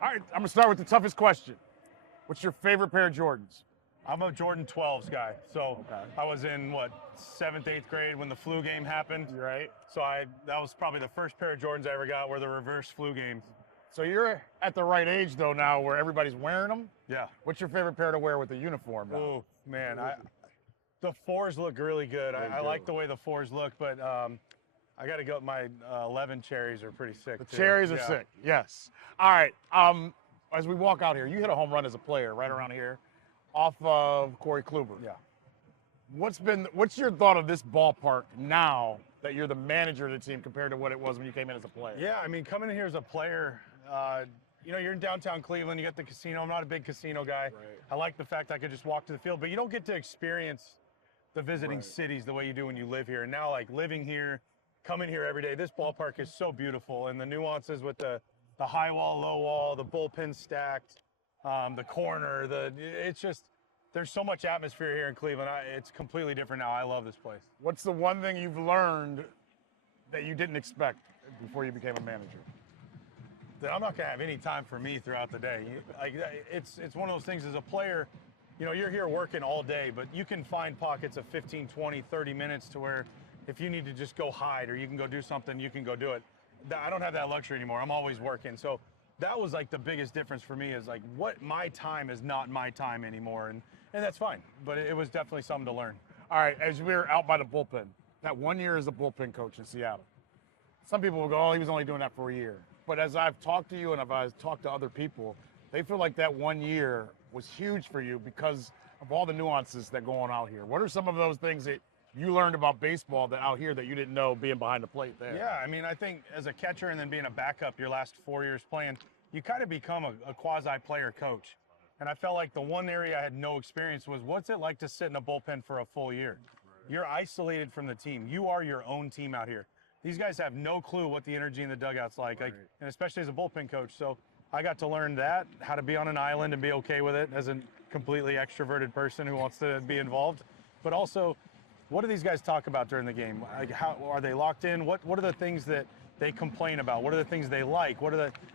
All right, I'm going to start with the toughest question. What's your favorite pair of Jordans? I'm a Jordan 12s guy. So Okay. I was in, 7th, 8th grade when the flu game happened. Right. So that was probably the first pair of Jordans I ever got were the reverse flu games. So you're at the right age, though, now where everybody's wearing them. Yeah. What's your favorite pair to wear with a uniform now? Oh, man. The 4s look really good. I like the way the 4s look, but I got to go. My 11 cherries are pretty sick. The cherries are sick, yes. All right, as we walk out here, you hit a home run as a player right around here off of Corey Kluber. Yeah. What's your thought of this ballpark now that you're the manager of the team compared to what it was when you came in as a player? Yeah, I mean, coming in here as a player, you're in downtown Cleveland, you got the casino. I'm not a big casino guy. Right. I like the fact I could just walk to the field, but you don't get to experience the visiting cities the way you do when you live here. And now, like, living here, coming here every day, this ballpark is so beautiful. And the nuances with the high wall, low wall, the bullpen stacked, the corner, it's just, there's so much atmosphere here in Cleveland. It's completely different now. I love this place. What's the one thing you've learned that you didn't expect before you became a manager? That I'm not going to have any time for me throughout the day. It's one of those things as a player, you're here working all day, but you can find pockets of 15, 20, 30 minutes to where if you need to just go hide or you can go do something, you can go do it. I don't have that luxury anymore. I'm always working. So that was like the biggest difference for me is like what my time is not my time anymore. And that's fine, but it was definitely something to learn. All right, as we were out by the bullpen, that 1 year as a bullpen coach in Seattle, some people will go, oh, he was only doing that for a year. But as I've talked to you and I've talked to other people, they feel like that 1 year was huge for you because of all the nuances that go on out here. What are some of those things that you learned about baseball that out here that you didn't know being behind the plate there? Yeah, I mean, I think as a catcher and then being a backup your last 4 years playing, you kind of become a quasi-player coach. And I felt like the one area I had no experience was what's it like to sit in a bullpen for a full year? You're isolated from the team. You are your own team out here. These guys have no clue what the energy in the dugout's like, and especially as a bullpen coach. So I got to learn that, how to be on an island and be okay with it as a completely extroverted person who wants to be involved. But also, what do these guys talk about during the game? Like, how are they locked in? What are the things that they complain about? What are the things they like?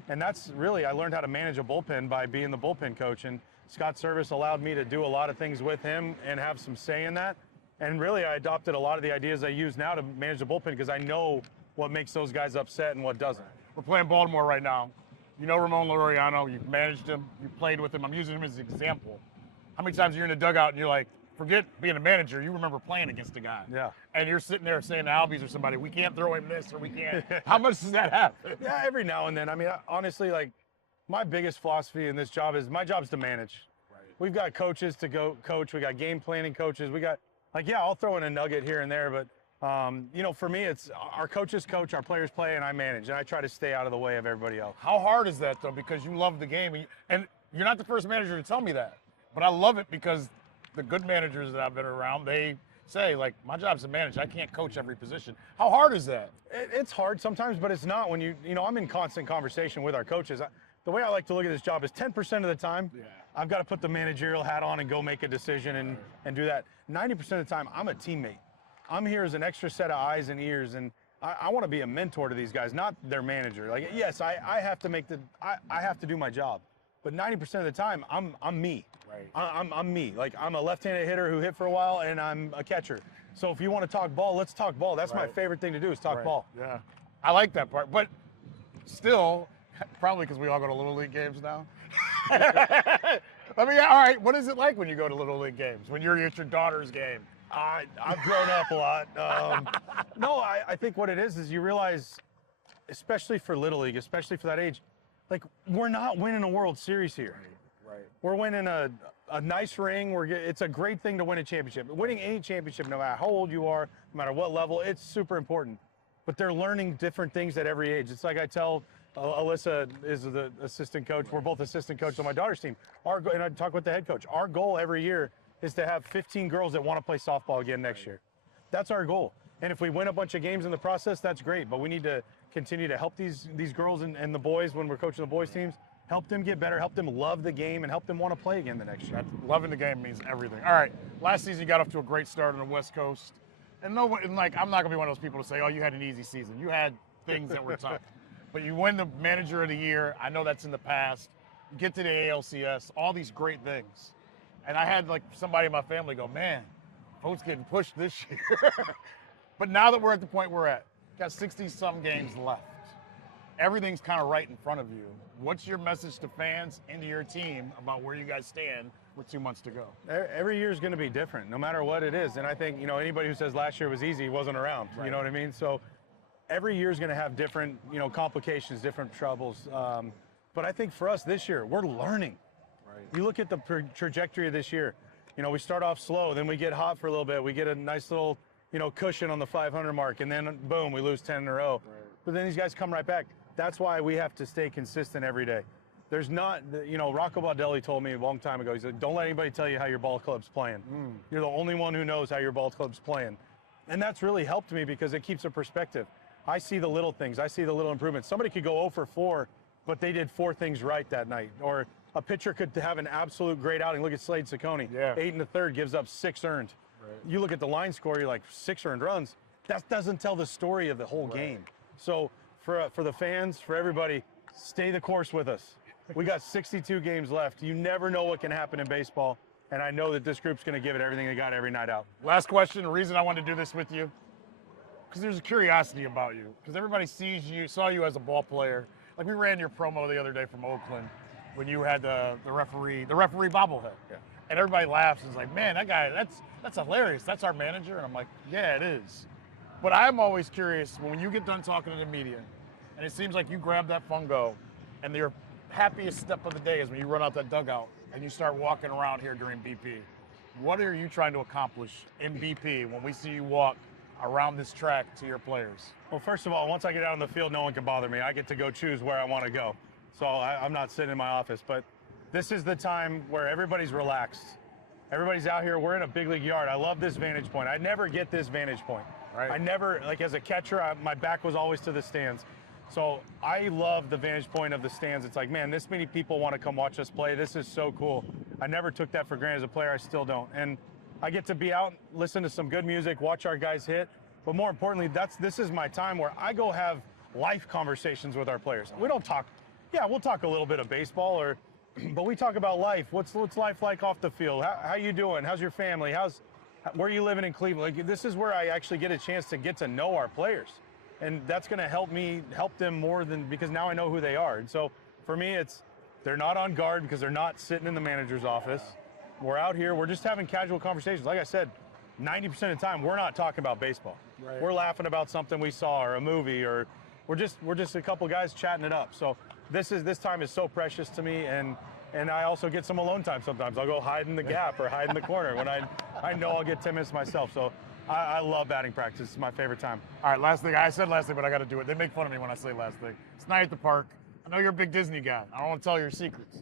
And that's really, I learned how to manage a bullpen by being the bullpen coach. And Scott Service allowed me to do a lot of things with him and have some say in that. And really, I adopted a lot of the ideas I use now to manage the bullpen because I know what makes those guys upset and what doesn't. We're playing Baltimore right now. You know Ramon Laureano, you've managed him, you played with him. I'm using him as an example. How many times you're in the dugout and you're like, forget being a manager, you remember playing against a guy. Yeah. And you're sitting there saying to Albies or somebody, we can't throw him this or we can't. How much does that happen? Yeah, every now and then. I mean, honestly, like, my biggest philosophy in this job is my job's to manage. Right. We've got coaches to go coach. We got game planning coaches. We got, I'll throw in a nugget here and there, but for me, it's our coaches coach, our players play, and I manage, and I try to stay out of the way of everybody else. How hard is that, though? Because you love the game, and you're not the first manager to tell me that, but I love it because the good managers that I've been around, they say, like, my job's to manage. I can't coach every position. How hard is that? It's hard sometimes, but it's not when I'm in constant conversation with our coaches. The way I like to look at this job is 10% of the time, I've got to put the managerial hat on and go make a decision and do that. 90% of the time, I'm a teammate. I'm here as an extra set of eyes and ears, and I want to be a mentor to these guys, not their manager. Like, yes, I have to I have to do my job, but 90% of the time, I'm me. Right. I'm me. Like, I'm a left-handed hitter who hit for a while, and I'm a catcher. So if you want to talk ball, let's talk ball. That's my favorite thing to do is talk ball. Yeah, I like that part, but still, probably because we all go to Little League games now. All right, what is it like when you go to Little League games, when you're at your daughter's game? I've grown up a lot. No, I think what it is you realize, especially for Little League, especially for that age, like, we're not winning a World Series here. Right. We're winning a nice ring. It's a great thing to win a championship. Winning any championship, no matter how old you are, no matter what level, it's super important. But they're learning different things at every age. It's like I tell Alyssa is the assistant coach. We're both assistant coaches on my daughter's team. And I talk with the head coach. Our goal every year is to have 15 girls that want to play softball again next year. That's our goal. And if we win a bunch of games in the process, that's great. But we need to continue to help these girls and the boys when we're coaching the boys teams, help them get better, help them love the game, and help them want to play again the next year. Loving the game means everything. All right, last season you got off to a great start on the West Coast. And I'm not going to be one of those people to say, oh, you had an easy season. You had things that were tough. but you win the manager of the year. I know that's in the past. You get to the ALCS, all these great things. And I had like somebody in my family go, man, Vogt's getting pushed this year. But now that we're at the point we're at, got 60-some games left. Everything's kind of right in front of you. What's your message to fans and to your team about where you guys stand with 2 months to go? Every year is going to be different, no matter what it is. And I think, anybody who says last year was easy wasn't around. Right. You know what I mean? So every year is going to have different, complications, different troubles. But I think for us this year, we're learning. Right. You look at the trajectory of this year. We start off slow, then we get hot for a little bit. We get a nice little, cushion on the 500 mark, and then boom, we lose 10 in a row. Right. But then these guys come right back. That's why we have to stay consistent every day. There's not, Rocco Baldelli told me a long time ago, he said, don't let anybody tell you how your ball club's playing. You're the only one who knows how your ball club's playing. And that's really helped me because it keeps a perspective. I see the little things. I see the little improvements. Somebody could go 0 for 4, but they did 4 things right that night. Or a pitcher could have an absolute great outing. Look at Slade Ciccone. Yeah. 8 1/3, gives up 6 earned. Right. You look at the line score, you're like, 6 earned runs. That doesn't tell the story of the whole game. So for the fans, for everybody, stay the course with us. We got 62 games left. You never know what can happen in baseball, and I know that this group's going to give it everything they got every night out. Last question. The reason I wanted to do this with you, because there's a curiosity about you. Because everybody saw you as a ball player. Like we ran your promo the other day from Oakland when you had the referee bobblehead. Yeah. And everybody laughs and is like, man, that guy, that's hilarious. That's our manager. And I'm like, yeah, it is. But I'm always curious when you get done talking to the media, and it seems like you grab that fungo, and your happiest step of the day is when you run out that dugout and you start walking around here during BP. What are you trying to accomplish in BP when we see you walk around this track to your players? Well, first of all, once I get out on the field, no one can bother me. I get to go choose where I want to go. So I'm not sitting in my office, but this is the time where everybody's relaxed. Everybody's out here. We're in a big league yard. I love this vantage point. I never get this vantage point. Right. I never, like as a catcher, my back was always to the stands. So I love the vantage point of the stands. It's like, man, this many people want to come watch us play. This is so cool. I never took that for granted as a player. I still don't. And I get to be out, listen to some good music, watch our guys hit. But more importantly, this is my time where I go have life conversations with our players. We don't talk, we'll talk a little bit of baseball, but we talk about life. What's life like off the field? How you doing? How's your family? Where are you living in Cleveland? Like, this is where I actually get a chance to get to know our players. And that's going to help them more than, because now I know who they are. And so for me, they're not on guard because they're not sitting in the manager's office. We're out here. We're just having casual conversations. Like I said, 90% of the time, we're not talking about baseball. Right. We're laughing about something we saw or a movie, or we're just a couple guys chatting it up. So this time is so precious to me, and I also get some alone time sometimes. I'll go hide in the gap or hide in the corner when I know I'll get 10 minutes myself. So I love batting practice. It's my favorite time. All right, last thing. I said last thing, but I got to do it. They make fun of me when I say last thing. It's night at the park. I know you're a big Disney guy. I don't want to tell your secrets.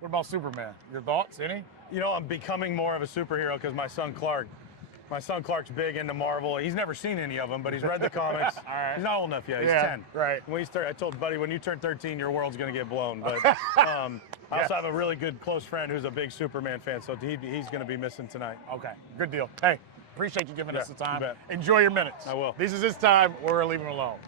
What about Superman? Your thoughts? Any? I'm becoming more of a superhero because my son Clark's big into Marvel. He's never seen any of them, but he's read the comics. All right. He's not old enough yet. He's 10. Right. I told Buddy, when you turn 13, your world's going to get blown. But I also have a really good close friend who's a big Superman fan, so he's going to be missing tonight. Okay, good deal. Hey, appreciate you giving us the time. you bet. Enjoy your minutes. I will. This is his time. We're leaving him alone.